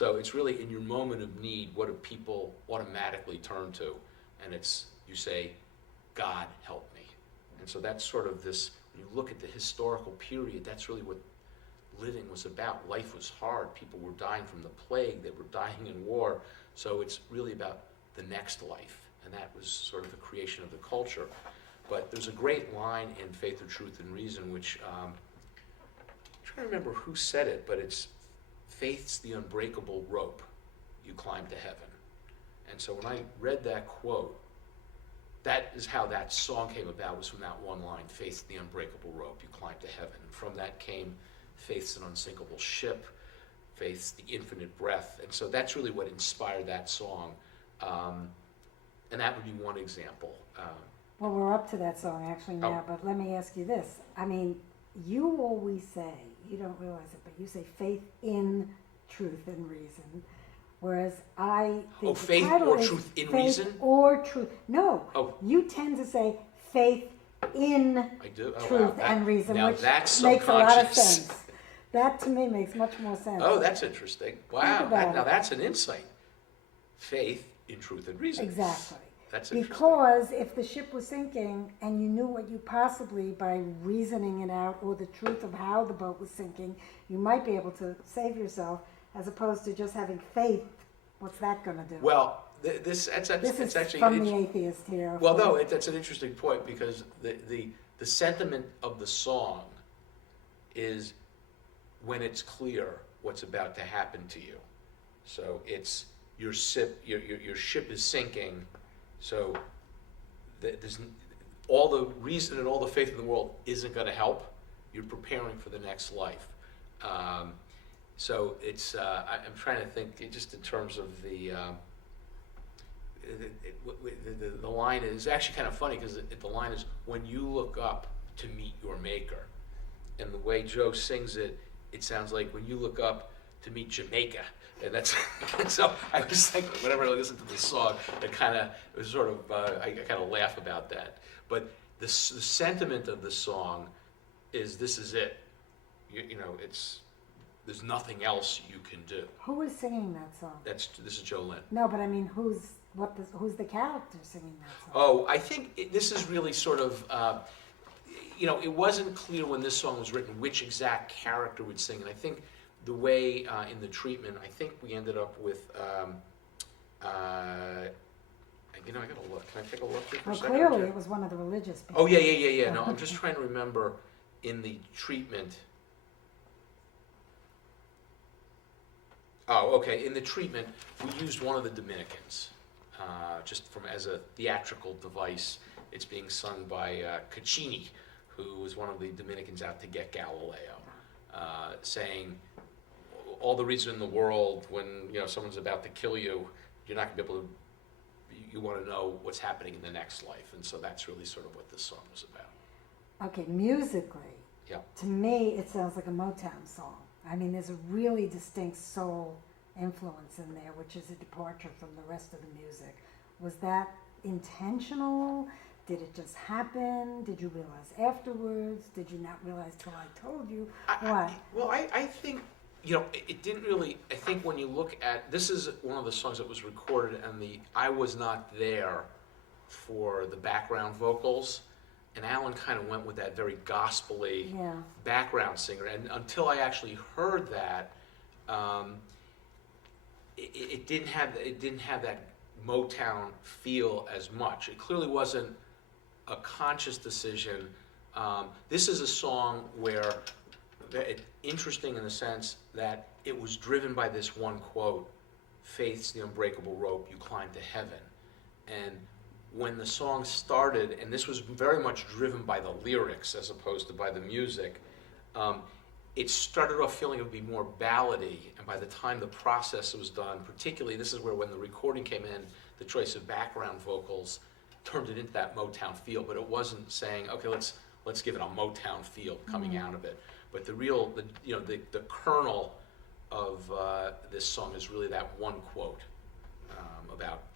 So it's really in your moment of need, what do people automatically turn to? And it's, you say, God help me. And so that's sort of this, when you look at the historical period, that's really what living was about. Life was hard. People were dying from the plague. They were dying in war. So it's really about the next life. And that was sort of the creation of the culture. But there's a great line in Faith, or Truth, and Reason, which I'm trying to remember who said it, but it's, faith's the unbreakable rope you climb to heaven. And so when I read that quote, that is how that song came about, was from that one line, faith's the unbreakable rope you climb to heaven. And from that came faith's an unsinkable ship, faith's the infinite breath. And so that's really what inspired that song. And that would be one example. Well, we're up to that song actually now, but let me ask you this. I mean, you always say, you don't realize it, but you say faith in truth and reason, whereas I think the faith title or is truth in faith reason? Or truth. No, you tend to say faith in I do. truth and reason, now which that's makes a lot of subconscious. sense. That to me makes much more sense. Oh, that's interesting. Wow, about now it. that's an insight. Faith in truth and reason. Exactly. That's interesting. Because if the ship was sinking and you knew what you possibly, by reasoning it out, or the truth of how the boat was sinking, you might be able to save yourself, as opposed to just having faith. What's that going to do? Well, this is actually from the atheist here. Well, no, that's an interesting point, because the sentiment of the song is when it's clear what's about to happen to you. So it's your ship is sinking. So there's all the reason and all the faith in the world isn't going to help. You're preparing for the next life. So it's I'm trying to think just in terms of the line is actually kind of funny, because the line is, when you look up to meet your maker. And the way Joe sings it, it sounds like when you look up to meet Jamaica. And that's, so I was thinking, whenever I listen to the song, it was sort of, I kind of laugh about that. But the sentiment of the song is, this is it. You know, there's nothing else you can do. Who is singing that song? This is Joe Lynn. No, but I mean, who's the character singing that song? Oh, I think this is really sort of, it wasn't clear when this song was written which exact character would sing. And I think the way in the treatment, I think we ended up with, I gotta look. Can I take a look here for a second? Well, clearly it was one of the religious people. Oh, yeah. No, I'm just trying to remember in the treatment. Oh, okay. In the treatment, we used one of the Dominicans, just as a theatrical device. It's being sung by Caccini, who was one of the Dominicans out to get Galileo, saying, all the reason in the world when someone's about to kill you, you're not going to be able to. You want to know what's happening in the next life, and so that's really sort of what this song was about. Okay, musically, to me, it sounds like a Motown song. I mean, there's a really distinct soul influence in there, which is a departure from the rest of the music. Was that intentional? Did it just happen? Did you realize afterwards? Did you not realize till I told you? What? I think, it didn't really, I think when you look at, this is one of the songs that was recorded, and I was not there for the background vocals, and Alan kind of went with that very gospel-y background singer, and until I actually heard that, it didn't have that Motown feel as much. It clearly wasn't a conscious decision. This is a song where it's interesting in the sense that it was driven by this one quote, faith's the unbreakable rope you climb to heaven. And when the song started, and this was very much driven by the lyrics as opposed to by the music, it started off feeling it would be more ballady, and by the time the process was done, particularly this is where when the recording came in, the choice of background vocals turned it into that Motown feel, but it wasn't saying, okay, let's give it a Motown feel coming out of it. But the kernel of this song is really that one quote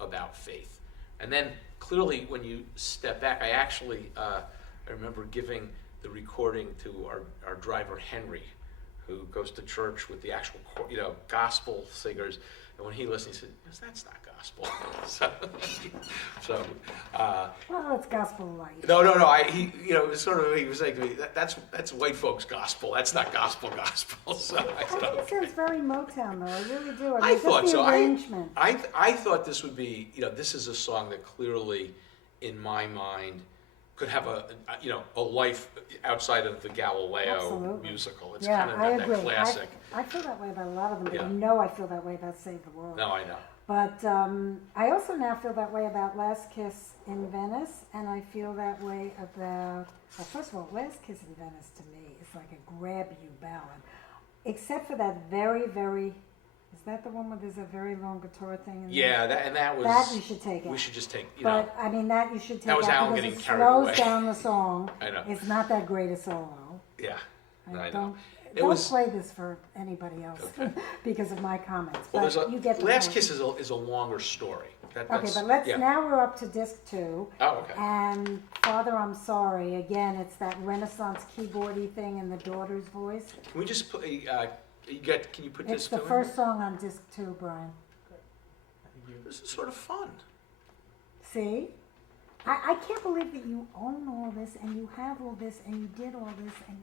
about faith. And then clearly when you step back, I remember giving the recording to our driver Henry, who goes to church with the actual, gospel singers. And when he listens, he says, "That's not gospel." so, Well, it's gospel light. no. It was sort of, he was saying to me, that's white folks gospel. That's not gospel. So I I said, think it okay. sounds very Motown, though. I really do. I just thought the so. arrangement. I thought this would be, this is a song that clearly, in my mind, could have a life outside of the Galileo Absolutely. musical. It's Yeah, kind of I that agree. classic. I feel that way about a lot of them, but Yeah. I feel that way about Save the World. No, I know. But I also now feel that way about Last Kiss in Venice, and I feel that way about, well, first of all, Last Kiss in Venice to me is like a grab-you ballad, except for that very, very, is that the one where there's a very long guitar thing? In Yeah, that was. That you should take out. We should just take. But I mean, that you should take That was out Alan because getting it carried slows away. down the song. I know. It's not that great a solo. Yeah, I know. Don't, It don't was- play this for anybody else Okay. because of my comments. Well, But you get the Last point. Kiss is a longer story. Okay, That's, but let's yeah. now we're up to disc 2. Oh, okay. And Father, I'm Sorry. Again, it's that Renaissance keyboardy thing in the daughter's voice. Can we just put? Can you put It's this? the first song on disc 2, Brian. This is sort of fun. See? I can't believe that you own all this and you have all this and you did all this and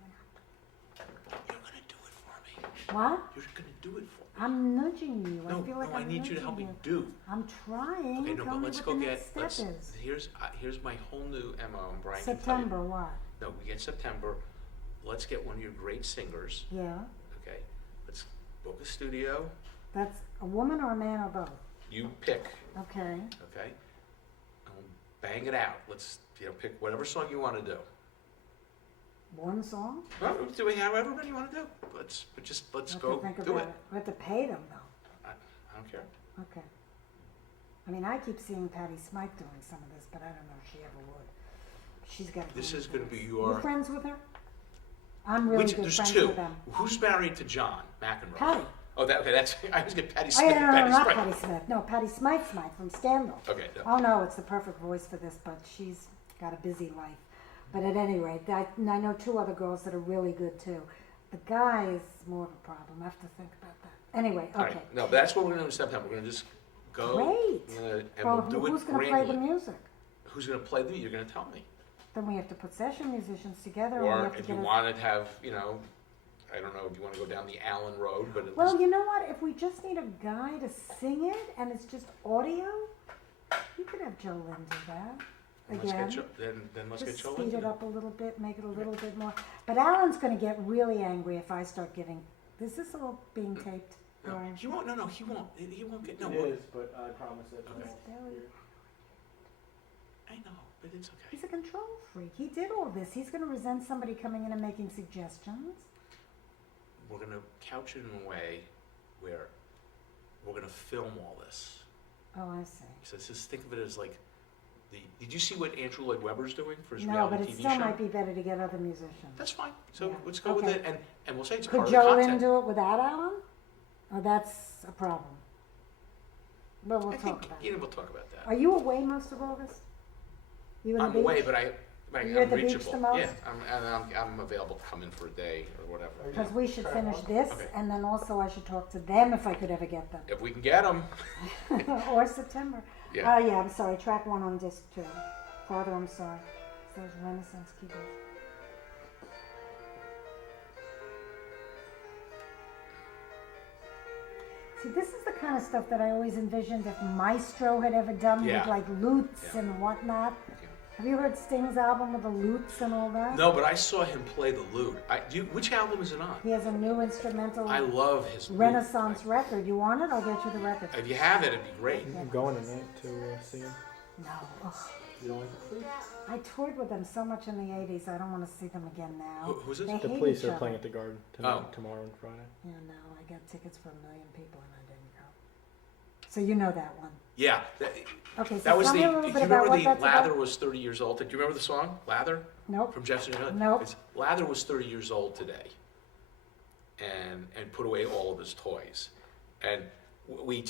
You're gonna do it for me. what? You're gonna do it for me. I'm nudging you. No, I feel like no, I I'm need you to help me nudging do. I'm trying. Okay, no, Tell but me let's what go the get. next Let's. step is. Here's my whole new MO. And Brian can tell you. September, what? No, we get September. Let's get one of your great singers. Yeah. Okay. Let's book a studio. That's a woman or a man or both? You pick. Okay. Okay. Bang it out. Let's pick whatever song you want to do. One song? Well, do it however many you want to do. Let's I have go to think do about it. We have to pay them though. I don't care. Okay. I mean, I keep seeing Patty Smythe doing some of this, but I don't know if she ever would. She's got. This is going to be You your. friends with her? I'm really good There's friends two. with them. Who's married to John McEnroe? Patty. Oh, okay. That's. I was getting Patty Oh Smith. yeah, no, Patty not Smith. Patty Smith. No, Patty Smythe from Scandal. Okay. No. Oh no, it's the perfect voice for this, but she's got a busy life. But at any rate, I know 2 other girls that are really good too. The guy is more of a problem. I have to think about that. Anyway, All okay. right. No, but that's what we're going to do in September. We're going to just go. Great. And Well, we'll do it who's going to play grandly. the music? Who's going to play the? You're going to tell me. Then we have to put session musicians together. and we Or have to if get you a- want to have, I don't know, if you want to go down the Allen Road, but it Well, was, you know what? If we just need a guy to sing it and it's just audio, you could have Joe Lynn do that. let's Again, get then let's just get Joe speed into it up a little bit, make it a little bit more. But Alan's going to get really angry if I start giving. Is this all being taped, No, Brian? he won't. No, he won't. He won't get. No, It is, but I promise it Okay. won't. Very- I know, but it's okay. He's a control freak. He did all this. He's going to resent somebody coming in and making suggestions. We're gonna couch it in a way where we're gonna film all this. Oh, I see. So just think of it as like the. Did you see what Andrew Lloyd Webber's doing for his No, reality but it TV still show? might be better to get other musicians. That's fine. So Yeah. let's go with Okay. it, and we'll say it's Could part Joe of the Lynn content. do it without Alan? Oh, that's a problem. But we'll I talk think about you it. know, we'll talk about that. Are you away most of August? You and I'm the beach? away, but You're at I'm the beach reachable. the most? Yeah, I'm available to come in for a day or whatever. Because we should finish this, Okay. and then also I should talk to them if I could ever get them. If we can get them. Or September. Yeah. Yeah, I'm sorry. Track 1 on disc 2. Father, I'm sorry. It's those Renaissance keyboards. See, this is the kind of stuff that I always envisioned if Maestro had ever done Yeah. with like lutes Yeah. and whatnot. Have you heard Sting's album with the lutes and all that? No, but I saw him play the lute. Which album is it on? He has a new instrumental I love his lute. Renaissance record. You want it? I'll get you the record. If you have it, it'd be great. I'm going tonight to see him. No. Ugh. You don't like the police? I toured with them so much in the 80s, I don't want to see them again now. Who's this? They The hate police each are other. playing at the Garden tonight, Oh. tomorrow and Friday. Yeah, no, I got tickets for 1 million people and I didn't go. So you know that one. Yeah. Okay, so That was tell the. me a Do little you bit about remember what the that's Lather about. was 30 years old? Do you remember the song Lather Nope. from Jefferson Airplane? Nope. Lather was 30 years old today, and put away all of his toys, and we've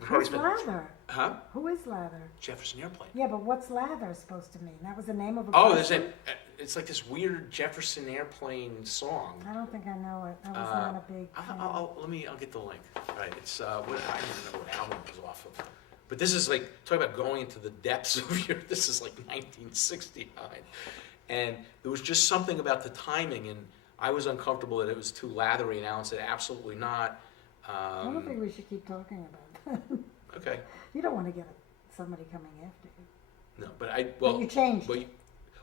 Who's been. Lather? Huh? Who is Lather? Jefferson Airplane. Yeah, but what's Lather supposed to mean? That was the name of a Oh, person? there's it's like this weird Jefferson Airplane song. I don't think I know it. I was not a big fan. I'll get the link. All right, it's I don't even know what album it was off of. But this is like, talk about going into the depths of this is like 1969. And there was just something about the timing, and I was uncomfortable that it was too lathery, and Alan said, absolutely not. I don't think we should keep talking about that. Okay. You don't want to get somebody coming after you. No, But you changed it.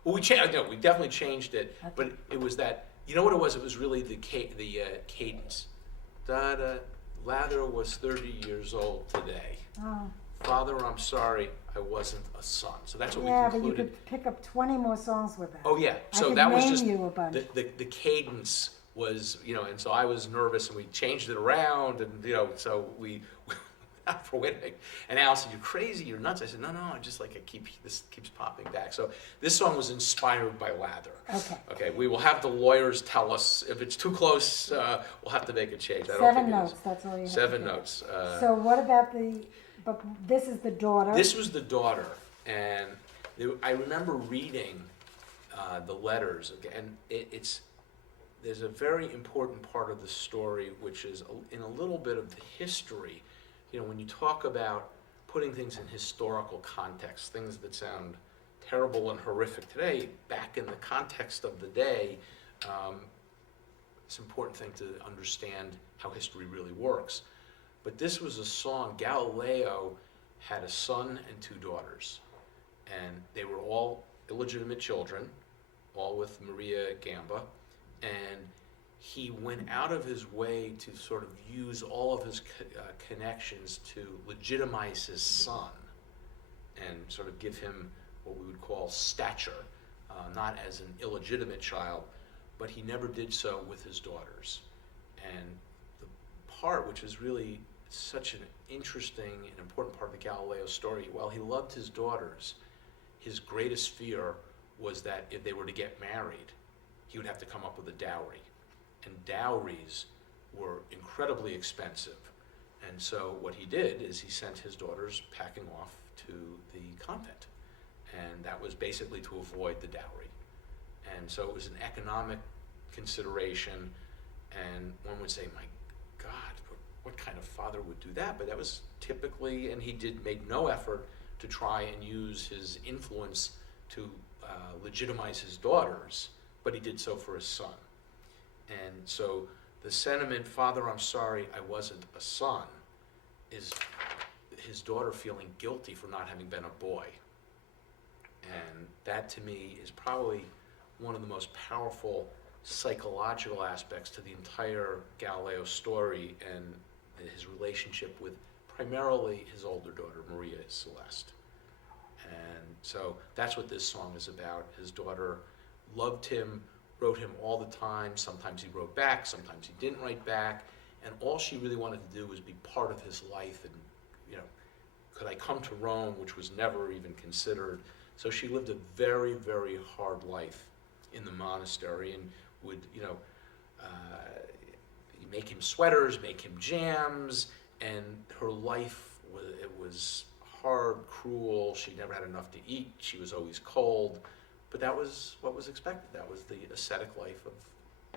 Well, we changed. No, we definitely changed it. Okay. But it was that. You know what it was? It was really the cadence. Da da. Lather was 30 years old today. Oh. Father, I'm sorry, I wasn't a son. So that's what we Yeah, but concluded. you could pick up 20 more songs with that. Oh yeah. So I could that was name just you a bunch. the cadence was, and so I was nervous, and we changed it around, and so we. For waiting. And Al said, "You're crazy. You're nuts." I said, "No. I just this keeps popping back." So this song was inspired by Lather. Okay. Okay. We will have the lawyers tell us if it's too close. We'll have to make a change. I don't 7 think it notes. is. That's all you have. 7 to do. notes. So what about but this is the daughter. This was the daughter, and I remember reading the letters, and there's a very important part of the story, which is in a little bit of the history. When you talk about putting things in historical context, things that sound terrible and horrific today, back in the context of the day, it's an important thing to understand how history really works. But this was a song. Galileo had a son and 2 daughters, and they were all illegitimate children, all with Maria Gamba, and he went out of his way to sort of use all of his connections to legitimize his son and sort of give him what we would call stature, not as an illegitimate child, but he never did so with his daughters. And the part which is really such an interesting and important part of the Galileo story, while he loved his daughters, his greatest fear was that if they were to get married, he would have to come up with a dowry. And dowries were incredibly expensive. And so what he did is he sent his daughters packing off to the convent. And that was basically to avoid the dowry. And so it was an economic consideration. And one would say, my God, what kind of father would do that? But that was typically, and he made no effort to try and use his influence to legitimize his daughters, but he did so for his son. And so the sentiment, Father, I'm sorry I wasn't a son, is his daughter feeling guilty for not having been a boy. And that to me is probably one of the most powerful psychological aspects to the entire Galileo story, and his relationship with primarily his older daughter, Maria Celeste. And so that's what this song is about. His daughter loved him, wrote him all the time. Sometimes he wrote back, sometimes he didn't write back. And all she really wanted to do was be part of his life. And, could I come to Rome, which was never even considered. So she lived a very, very hard life in the monastery, and would, make him sweaters, make him jams, and her life was hard, cruel. She never had enough to eat. She was always cold. But that was what was expected. That was the ascetic life of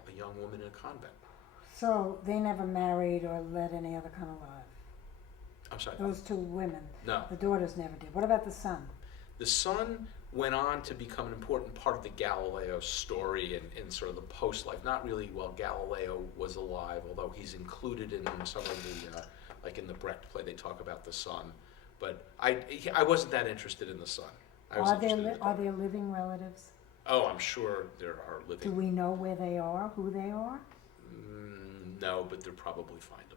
a young woman in a convent. So they never married or led any other kind of life? I'm sorry? Those 2 women? No. The daughters never did. What about the son? The son went on to become an important part of the Galileo story in sort of the post-life. Not really while Galileo was alive, although he's included in some of the, like in the Brecht play, they talk about the son. But I wasn't that interested in the son. Are there living relatives? Oh, I'm sure there are living. Do we know where they are, who they are? No, but they're probably findable.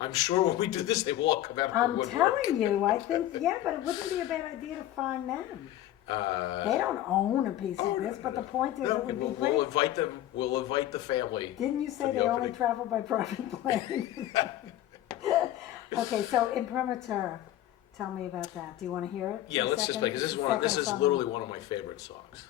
I'm sure when we do this, they will all come out of the I'm woodwork. telling you, I think, yeah, but it wouldn't be a bad idea to find them. They don't own a piece of this, but the point is it would be great. We'll invite them. We'll invite the family. Didn't you say they only travel by private plane? Okay, so Imprimatur, tell me about that. Do you want to hear it? Yeah, let's just play, because this is literally one of my favorite songs.